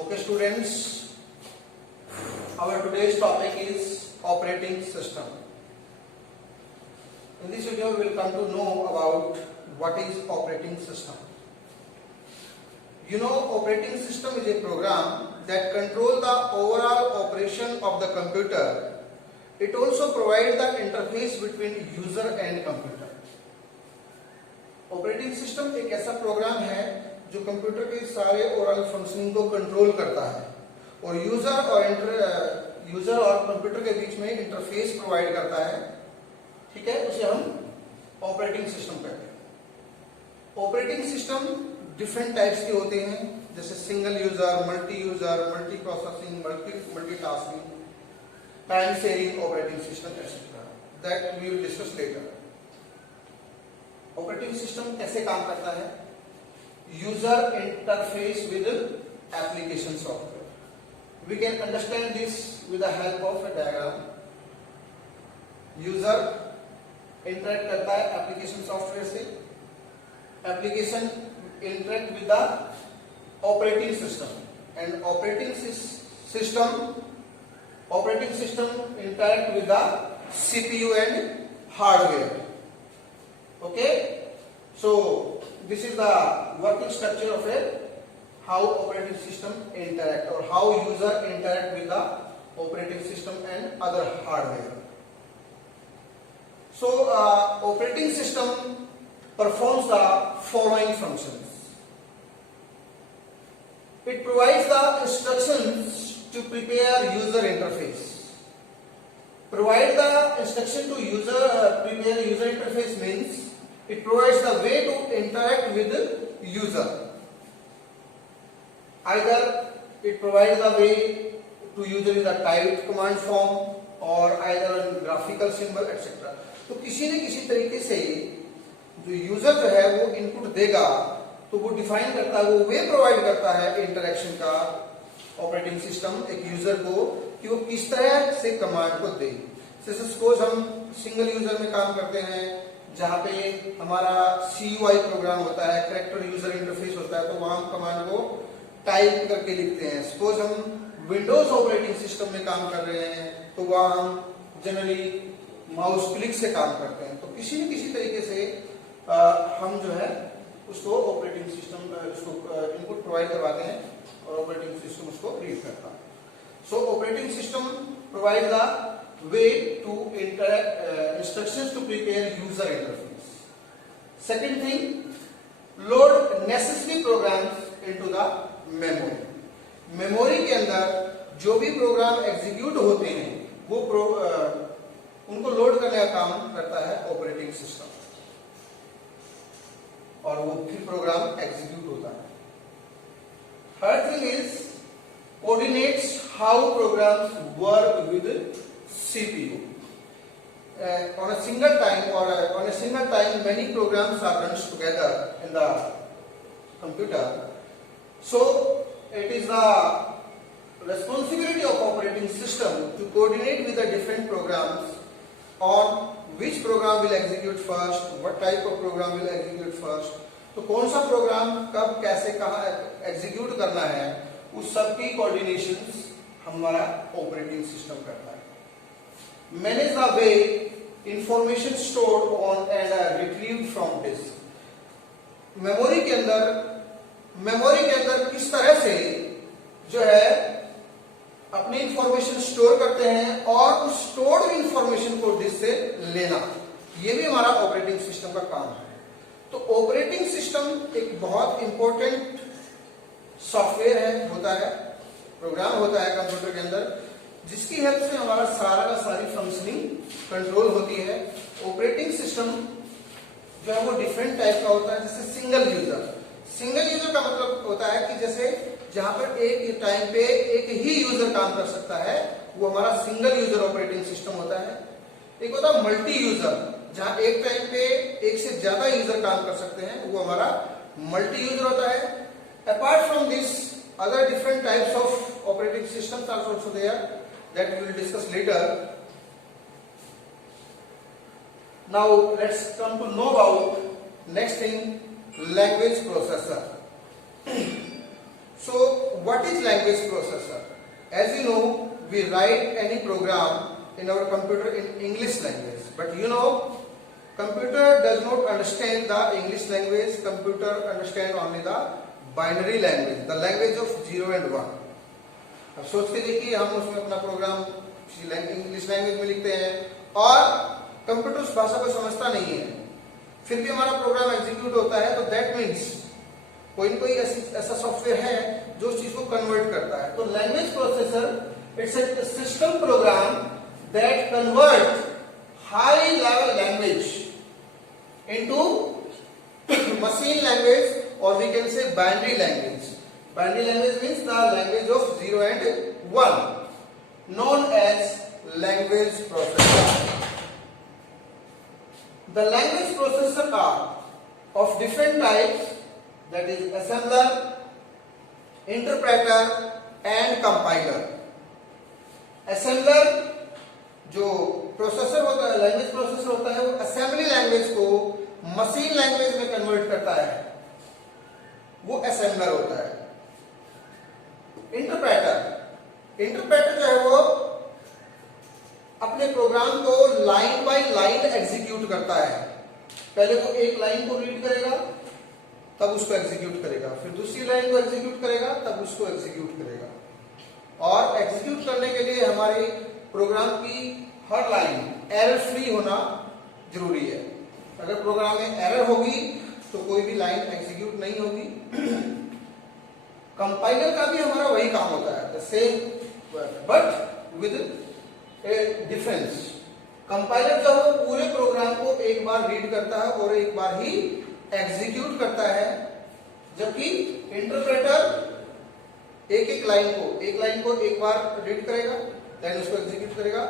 Okay students, our today's topic is operating system. In this video we will come to know about what is operating system. You know, operating system is a program that controls the overall operation of the computer. It also provides the interface between user and computer. Operating system एक ऐसा प्रोग्राम है जो कंप्यूटर के सारे overall functioning को कंट्रोल करता है और यूजर और कंप्यूटर के बीच में इंटरफेस प्रोवाइड करता है. ठीक है, उसे हम ऑपरेटिंग सिस्टम कहते हैं. ऑपरेटिंग सिस्टम डिफरेंट टाइप्स के होते हैं, जैसे single user, multi processing, multitasking, time sharing operating system etcetera. That we will discuss later. Operating system कैसे काम करता है? User interface with application software. We can understand this with the help of a diagram. User interact करता है application software से. Application interact with the operating system and operating system interact with the CPU and hardware. Okay, so this is the working structure of how operating system interact or how user interact with the operating system and other hardware. So operating system performs the following functions. It provides the instructions to prepare user interface. Provide the instruction to prepare user interface means it provides the way to interact with the user. Either it provides the way to user in the typed command form or either in graphical symbol etc. तो किसी न किसी तरीके से जो यूजर जो है वो इनपुट देगा तो वो डिफाइन करता है, वो वे प्रोवाइड करता है इंटरेक्शन का ऑपरेटिंग सिस्टम एक यूजर को कि वो किस तरह से कमांड को दे. जैसे सपोज हम सिंगल यूजर में काम करते हैं जहां पे हमारा CUI प्रोग्राम होता है, कैरेक्टर यूजर इंटरफेस होता है, तो वहां हम कमांड को टाइप करके लिखते हैं. सपोज हम विंडोज ऑपरेटिंग सिस्टम में काम कर रहे हैं तो वहां हम जनरली माउस क्लिक से काम करते हैं. तो किसी न किसी तरीके से हम जो है उसको ऑपरेटिंग सिस्टम उसको इनपुट प्रोवाइड करवाते हैं और ऑपरेटिंग सिस्टम उसको रीड करता है. सो operating system provide the way to instructions to prepare user interface. Second thing, load necessary programs into the memory. Memory के अंदर जो भी प्रोग्राम एग्जीक्यूट होते हैं वो उनको लोड करने का काम करता है ऑपरेटिंग सिस्टम और वो फिर प्रोग्राम एग्जीक्यूट होता है. Third thing is coordinates how programs work with CPU. On a single time many programs are run together in the computer. So it is the responsibility of operating system to coordinate with the different programs on which program will execute first, what type of program will execute first. तो कौन सा प्रोग्राम कब कैसे कहाँ एग्जीक्यूट करना है उस सब की कोऑर्डिनेशन हमारा ऑपरेटिंग सिस्टम करता है. Manage the way information stored on and retrieved from disk. Memory के अंदर किस तरह से जो है अपनी इंफॉर्मेशन स्टोर करते हैं और उस स्टोर्ड इंफॉर्मेशन को डिस्क से लेना, ये भी हमारा ऑपरेटिंग सिस्टम का काम है. तो ऑपरेटिंग सिस्टम एक बहुत इंपॉर्टेंट सॉफ्टवेयर है, होता है, प्रोग्राम होता है कंप्यूटर के अंदर जिसकी हेल्प से हमारा सारा का सारी फंक्शनिंग कंट्रोल होती है. ऑपरेटिंग सिस्टम जो है वो डिफरेंट टाइप का होता है. जैसे सिंगल यूजर का मतलब होता है कि जैसे जहां पर एक टाइम पे एक ही यूजर काम कर सकता है वो हमारा सिंगल यूजर ऑपरेटिंग सिस्टम होता है. एक होता है मल्टी यूजर, जहां एक टाइम पे एक से ज्यादा यूजर काम कर सकते हैं, वो हमारा मल्टी यूजर होता है. Apart from this other different types of operating systems are also there that we will discuss later. Now let's come to know about next thing, language processor. So what is language processor? As you know, we write any program in our computer in English language, but you know, computer does not understand the English language. Computer understand only the binary language, the language of 0 and 1. अब सोच के देखिए, हम उसमें अपना programme English language में लिखते हैं और कंप्यूटर उस भाषा को समझता नहीं है, फिर भी हमारा प्रोग्राम एग्जीक्यूट होता है, तो दैट मीन्स कोई न कोई ऐसा सॉफ्टवेयर है जो उस चीज को कन्वर्ट करता है. तो language processor it's a system program that convert high level language into machine language, or we can say binary language. Binary language means the language of 0 and 1, known as language processor. The language processor are of different types, that is assembler, interpreter and compiler. Assembler जो प्रोसेसर होता है, language processor होता है, वो assembly language को machine language में कन्वर्ट करता है, वो असेंबलर होता है. इंटरप्रेटर जो है वो अपने प्रोग्राम को लाइन बाय लाइन एग्जीक्यूट करता है. पहले वो एक लाइन को रीड करेगा, तब उसको एग्जीक्यूट करेगा, फिर दूसरी लाइन को एग्जीक्यूट करेगा, तब उसको एग्जीक्यूट करेगा. और एग्जीक्यूट करने के लिए हमारे प्रोग्राम की हर लाइन एरर फ्री होना जरूरी है. अगर प्रोग्राम में एरर होगी तो कोई भी लाइन एग्जीक्यूट नहीं होगी. कंपाइलर का भी हमारा वही काम होता है, the same but with A difference. Compiler जो है पूरे प्रोग्राम को एक बार रीड करता है और एक बार ही एग्जीक्यूट करता है, जबकि इंटरप्रेटर एक लाइन को एक बार रीड करेगा, देन उसको एग्जीक्यूट करेगा.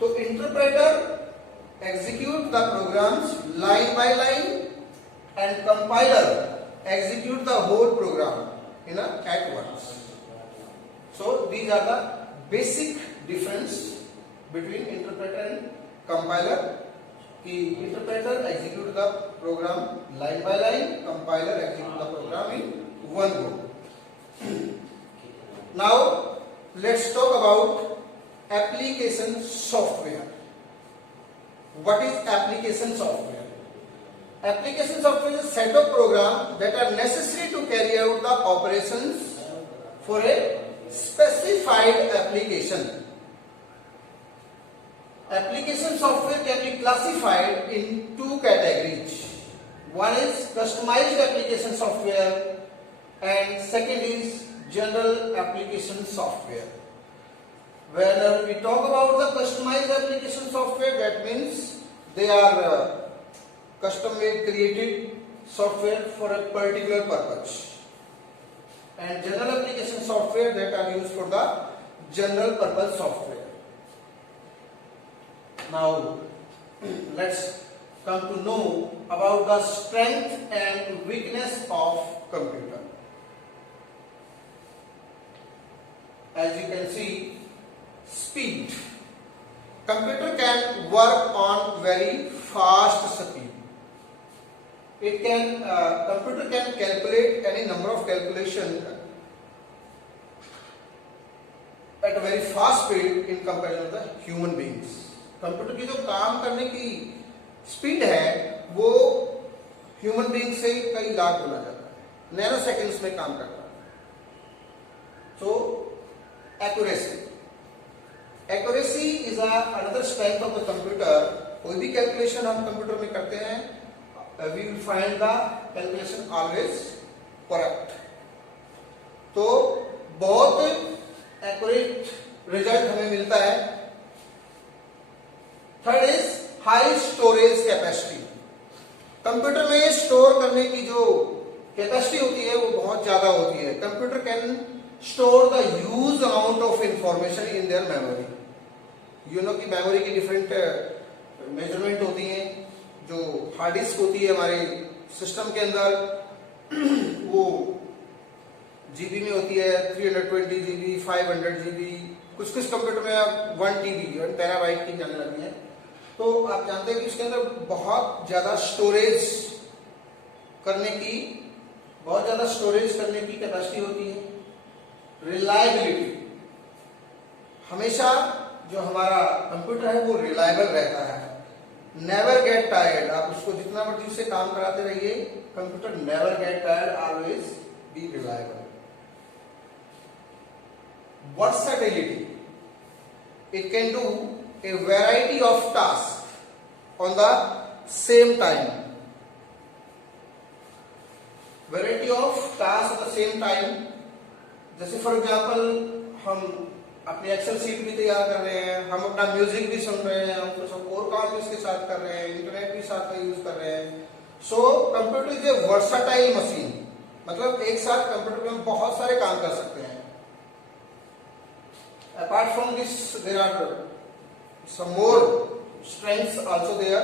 तो interpreter execute the programs line by line and compiler execute the whole program at once. So these are the basic difference between interpreter and compiler. कि interpreter execute the program line by line, compiler execute the program in one go. Now let's talk about application software. What is application software? Application software is a set of programs that are necessary to carry out the operations for a specified application. Application software can be classified in two categories. One is customized application software and second is general application software. When we talk about the customized application software, that means they are custom made created software for a particular purpose, and general application software that are used for the general purpose software. Now let's come to know about the strength and weakness of computer. As you can see, speed. Computer can work on very fast speed. Computer can calculate any number of calculations at a very fast speed in comparison to the human beings. Computer की जो काम करने की स्पीड है वो human being से कई लाख गुना ज्यादा है, नैनो सेकेंड्स में काम करता है. So accuracy is another strength of the computer. कोई भी कैलकुलेशन हम कंप्यूटर में करते हैं, we will find the calculation always correct. तो बहुत एक्यूरेट रिजल्ट हमें मिलता है. Third is high storage capacity. Computer में स्टोर करने की जो कैपेसिटी होती है वो बहुत ज्यादा होती है. Computer can store the huge amount of information in their memory. You know कि मेमोरी की डिफरेंट मेजरमेंट होती हैं. जो हार्ड डिस्क होती है हमारे सिस्टम के अंदर वो जीबी में होती है, 320 जीबी, 500 जीबी, कुछ कंप्यूटर में आप 1 टीबी 1 टेराबाइट की जाने लगी है. तो आप जानते हैं कि उसके अंदर बहुत ज्यादा स्टोरेज करने की कैपेसिटी होती है. रिलायबिलिटी, हमेशा जो हमारा कंप्यूटर है वो रिलायबल रहता है. नेवर गेट टायर्ड, आप उसको जितना मर्जी से काम कराते रहिए, computer never get tired, always be reliable. Versatility, it can do a variety of tasks on the same time. Variety of tasks at the same time, जैसे फॉर एग्जाम्पल हम अपनी एक्सेल शीट भी तैयार कर रहे हैं, हम अपना म्यूजिक भी सुन रहे हैं, हम कुछ और काम भी इसके साथ कर रहे हैं, इंटरनेट भी साथ में यूज कर रहे हैं. So computer is a versatile machine, मतलब एक साथ कंप्यूटर में हम बहुत सारे काम कर सकते हैं. Apart from this, there are some more strengths also there.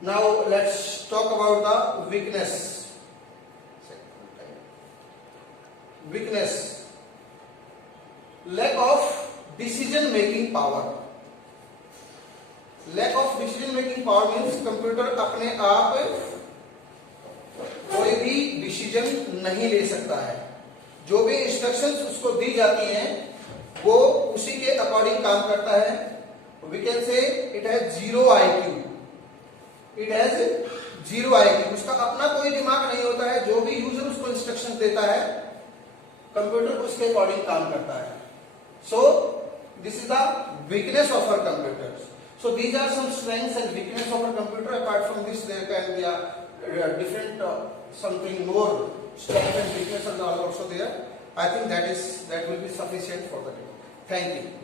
Now let's talk about the weakness. Weakness, lack of decision making power. Lack of decision making power means computer अपने आप कोई भी डिसीजन नहीं ले सकता है. जो भी इंस्ट्रक्शंस उसको दी जाती हैं वो उसी के अकॉर्डिंग काम करता है. We can say it has zero IQ. It has zero IQ. उसका अपना कोई दिमाग नहीं होता है. जो भी यूजर उसको इंस्ट्रक्शन देता है कंप्यूटर उसके अकॉर्डिंग काम करता है. So this is the weakness of our computer. So these are some strengths and weakness of our computer. Apart from this there can be a different something more strength and weakness are also there. I think that will be sufficient for the day. Thank you.